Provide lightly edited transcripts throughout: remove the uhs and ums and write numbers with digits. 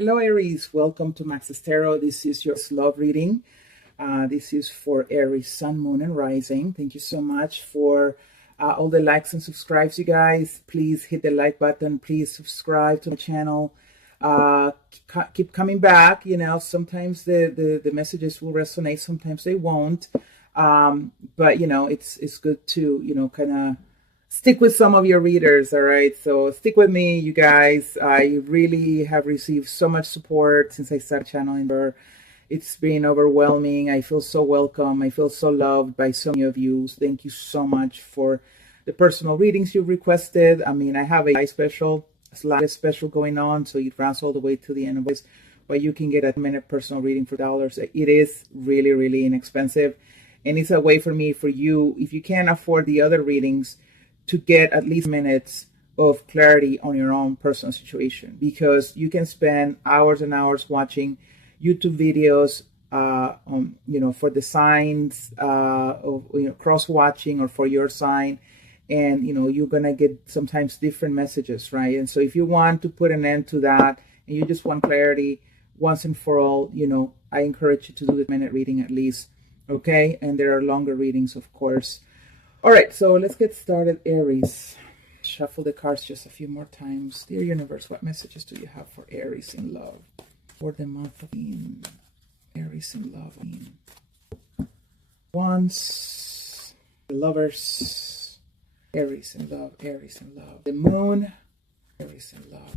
Hello Aries, welcome to Max's Tarot. This is your love reading. This is for Aries, Sun, Moon, and Rising. Thank you so much for all the likes and subscribes, you guys. Please hit the like button. Please subscribe to my channel. Keep coming back. You know, sometimes the messages will resonate, sometimes they won't. But you know, it's good to, you know, kind of stick with some of your readers. All right, so stick with me, you guys. I really have received so much support since I started channeling her. It's been overwhelming. I feel so welcome. I feel so loved by so many of you. Thank you so much for the personal readings you've requested. I mean, I have a slide special going on, so it runs all the way to the end of this, but you can get a minute personal reading for $. It is really, really inexpensive, and it's a way for me, for you, if you can't afford the other readings, to get at least minutes of clarity on your own personal situation, because you can spend hours and hours watching YouTube videos on, you know, for the signs of, you know, cross watching or for your sign, and you know, you're gonna get sometimes different messages, right? And so if you want to put an end to that and you just want clarity once and for all, you know, I encourage you to do the minute reading at least. Okay, and there are longer readings, of course. All right, so let's get started, Aries. Shuffle the cards just a few more times. Dear universe, what messages do you have for Aries in love for the month of June? Aries in love. Wands, the Lovers, Aries in love, Aries in love. The Moon, Aries in love.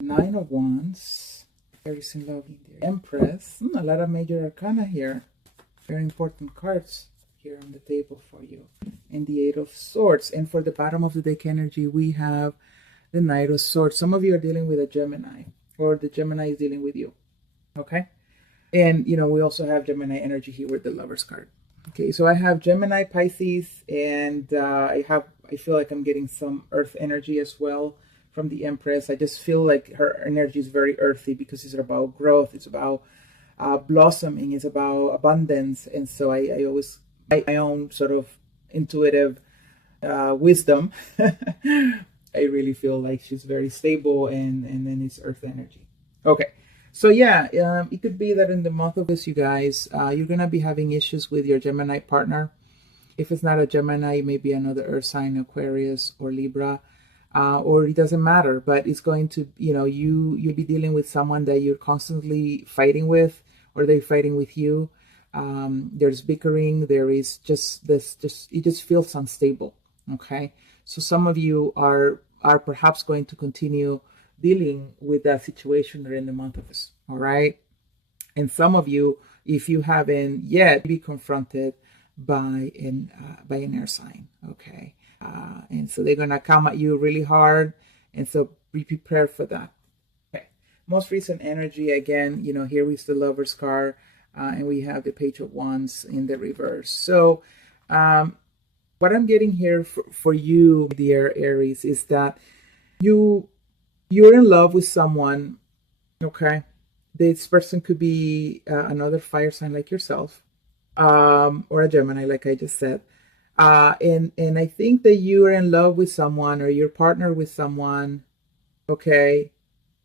9 of Wands, Aries in love. The Empress. A lot of major arcana here. Very important cards here on the table for you. And the 8 of Swords. And for the bottom of the deck energy, we have the Knight of Swords. Some of you are dealing with a Gemini, or the Gemini is dealing with you. Okay? And, you know, we also have Gemini energy here with the Lovers card. Okay, so I have Gemini, Pisces, and I feel like I'm getting some Earth energy as well from the Empress. I just feel like her energy is very earthy because it's about growth. It's about blossoming. It's about abundance. And so I always, my own sort of intuitive wisdom, I really feel like she's very stable, and then it's Earth energy. Okay, so yeah, it could be that in the month of this, you guys, you're gonna be having issues with your Gemini partner. If it's not a Gemini, maybe another Earth sign, Aquarius or Libra, or it doesn't matter. But it's going to, you know, you'll be dealing with someone that you're constantly fighting with, or they're fighting with you. There's bickering. There is just this, it just feels unstable. Okay, so some of you are perhaps going to continue dealing with that situation during the month of this. All right, and some of you, if you haven't yet, be confronted by an air sign. Okay, and so they're gonna come at you really hard, and so be prepared for that. Okay, most recent energy again. You know, here is the Lovers card. And we have the Page of Wands in the reverse. So what I'm getting here for you, dear Aries, is that you're in love with someone, okay? This person could be another fire sign like yourself, or a Gemini, like I just said. And I think that you're in love with someone, or you're partnered with someone, okay?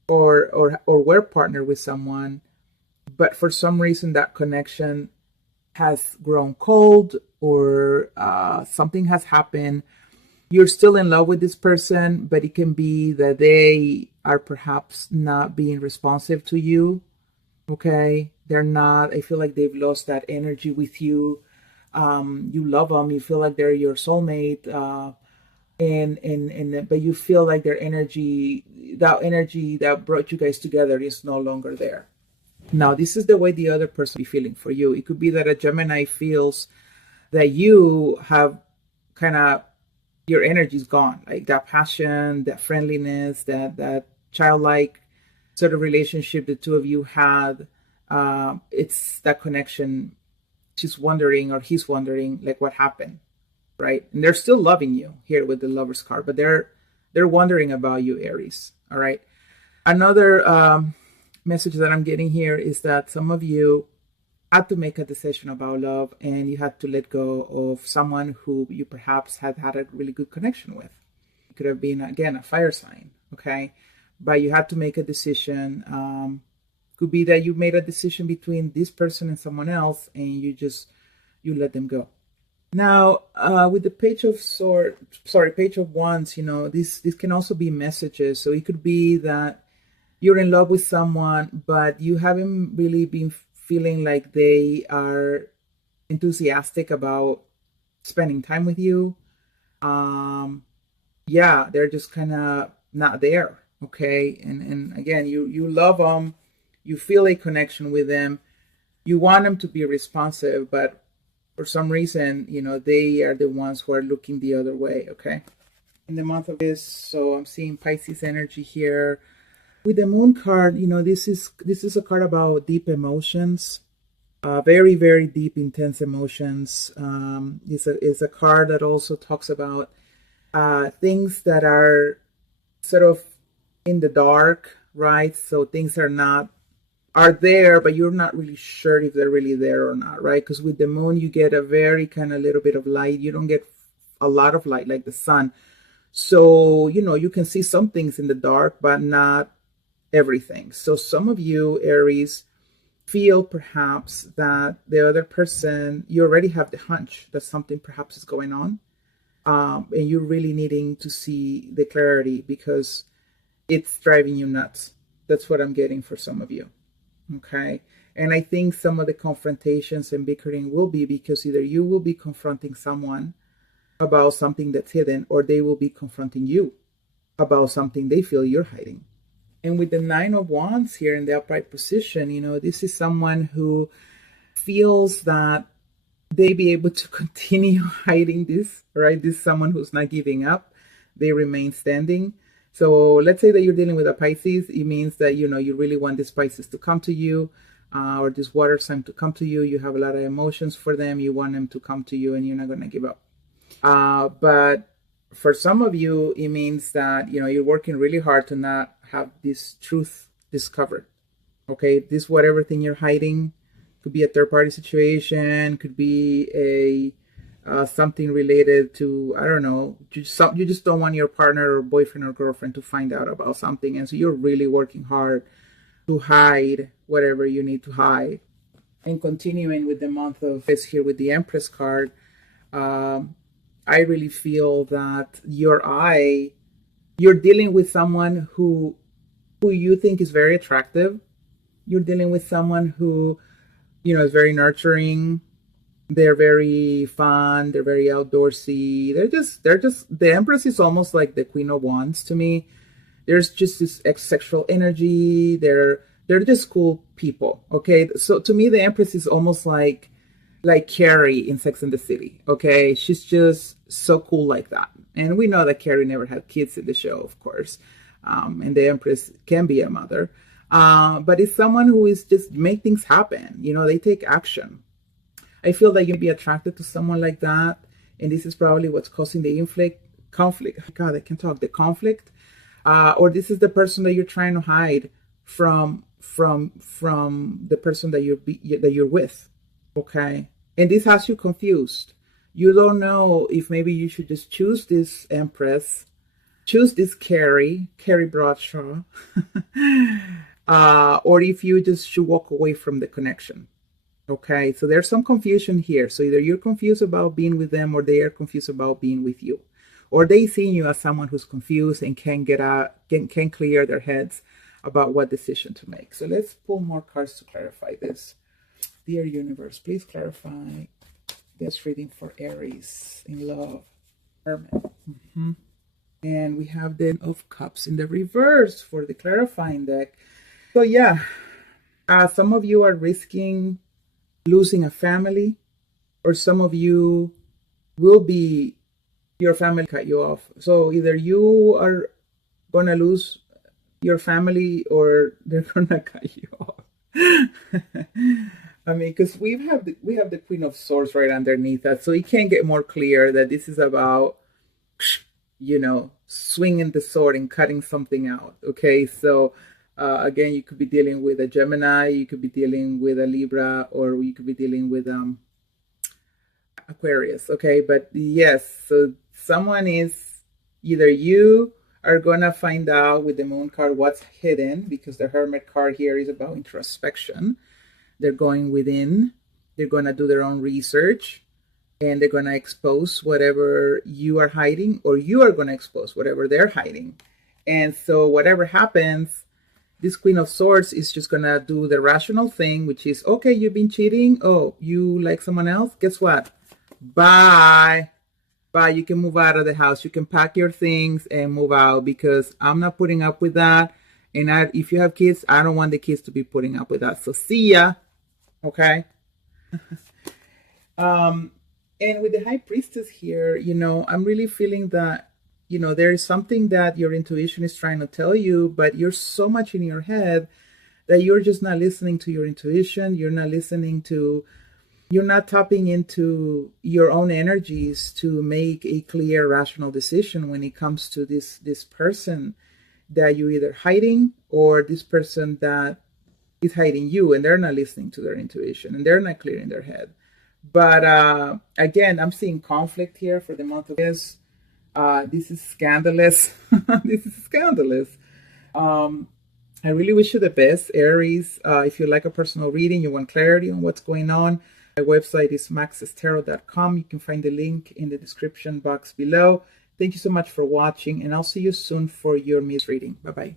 Or we're partnered with someone, but for some reason that connection has grown cold, or something has happened. You're still in love with this person, but it can be that they are perhaps not being responsive to you. Okay, they're not. I feel like they've lost that energy with you. You love them. You feel like they're your soulmate, but you feel like their energy, that energy that brought you guys together, is no longer there. Now, this is the way the other person be feeling for you. It could be that a Gemini feels that you have kind of, your energy is gone, like that passion, that friendliness, that childlike sort of relationship the two of you had. It's that connection. She's wondering, or he's wondering, like, what happened, right? And they're still loving you here with the Lovers card, but they're wondering about you, Aries. All right. Another message that I'm getting here is that some of you had to make a decision about love, and you had to let go of someone who you perhaps had a really good connection with. It could have been, again, a fire sign, okay? but you had to make a decision. Could be that you made a decision between this person and someone else, and you let them go. Now, with the page of wands, this can also be messages. So it could be that you're in love with someone, but you haven't really been feeling like they are enthusiastic about spending time with you. Yeah, they're just kind of not there. Okay. And again, you love them, you feel a connection with them, you want them to be responsive, but for some reason, they are the ones who are looking the other way. Okay. In the month of this, so I'm seeing Pisces energy here. With the moon card, this is a card about deep emotions, very, very deep, intense emotions. It's a card that also talks about things that are sort of in the dark, right? So things are there, but you're not really sure if they're really there or not, right? Because with the moon, you get a very kind of little bit of light. You don't get a lot of light like the sun. So, you can see some things in the dark, but not everything. So some of you, Aries, feel perhaps that the other person, you already have the hunch that something perhaps is going on. And you're really needing to see the clarity because it's driving you nuts. That's what I'm getting for some of you. Okay. And I think some of the confrontations and bickering will be because either you will be confronting someone about something that's hidden, or they will be confronting you about something they feel you're hiding. And with the 9 of Wands here in the upright position, this is someone who feels that they be able to continue hiding this, right? This is someone who's not giving up. They remain standing. So let's say that you're dealing with a Pisces. It means that, you really want this Pisces to come to you, or this water sign to come to you. You have a lot of emotions for them. You want them to come to you and you're not going to give up. But for some of you, it means that, you're working really hard to not have this truth discovered. Okay. This, whatever thing you're hiding, could be a third party situation, could be a something related to, I don't know, you just don't want your partner or boyfriend or girlfriend to find out about something. And so you're really working hard to hide whatever you need to hide. And continuing with the month of this here with the Empress card, I really feel that you're dealing with someone who you think is very attractive. You're dealing with someone who, is very nurturing. They're very fun. They're very outdoorsy. They're just, the Empress is almost like the Queen of Wands to me. There's just this sexual energy. They're just cool people. Okay. So to me, the Empress is almost like Carrie in Sex and the City. Okay. She's just so cool like that. And we know that Carrie never had kids in the show, of course. And the Empress can be a mother. But it's someone who is just make things happen. They take action. I feel that you'd be attracted to someone like that. And this is probably what's causing the conflict. God, I can talk. The conflict. Or this is the person that you're trying to hide from the person that you're with. Okay. And this has you confused. You don't know if maybe you should just choose this Empress, choose this Carrie Bradshaw, or if you just should walk away from the connection. Okay, so there's some confusion here. So either you're confused about being with them, or they are confused about being with you, or they see you as someone who's confused and can clear their heads about what decision to make. So let's pull more cards to clarify this. Dear universe, please clarify this reading for Aries in love. Hermit. And we have the of Cups in the reverse for the clarifying deck. So yeah, some of you are risking losing a family, or some of you will be, your family cut you off. So either you are going to lose your family, or they're going to cut you off. I mean, because we have the Queen of Swords right underneath that. So it can't get more clear that this is about, swinging the sword and cutting something out. Okay. So again, you could be dealing with a Gemini, you could be dealing with a Libra, or you could be dealing with Aquarius. Okay. But yes, so someone is either you are gonna find out with the moon card what's hidden, because the hermit card here is about introspection. They're going within, they're gonna do their own research, and they're gonna expose whatever you are hiding, or you are gonna expose whatever they're hiding. And so whatever happens, this Queen of Swords is just gonna do the rational thing, which is, okay, you've been cheating. Oh, you like someone else? Guess what? Bye. Bye. You can move out of the house. You can pack your things and move out, because I'm not putting up with that. And if you have kids, I don't want the kids to be putting up with that. So see ya. Okay. And with the High Priestess here, I'm really feeling that, there is something that your intuition is trying to tell you, but you're so much in your head that you're just not listening to your intuition. You're not tapping into your own energies to make a clear, rational decision when it comes to this person that you're either hiding, or this person that is hiding you, and they're not listening to their intuition and they're not clearing their head. But again, I'm seeing conflict here for the month of August. This is scandalous. This is scandalous. I really wish you the best, Aries. If you like a personal reading, you want clarity on what's going on, my website is maxestarot.com. You can find the link in the description box below. Thank you so much for watching, and I'll see you soon for your reading. Bye-bye.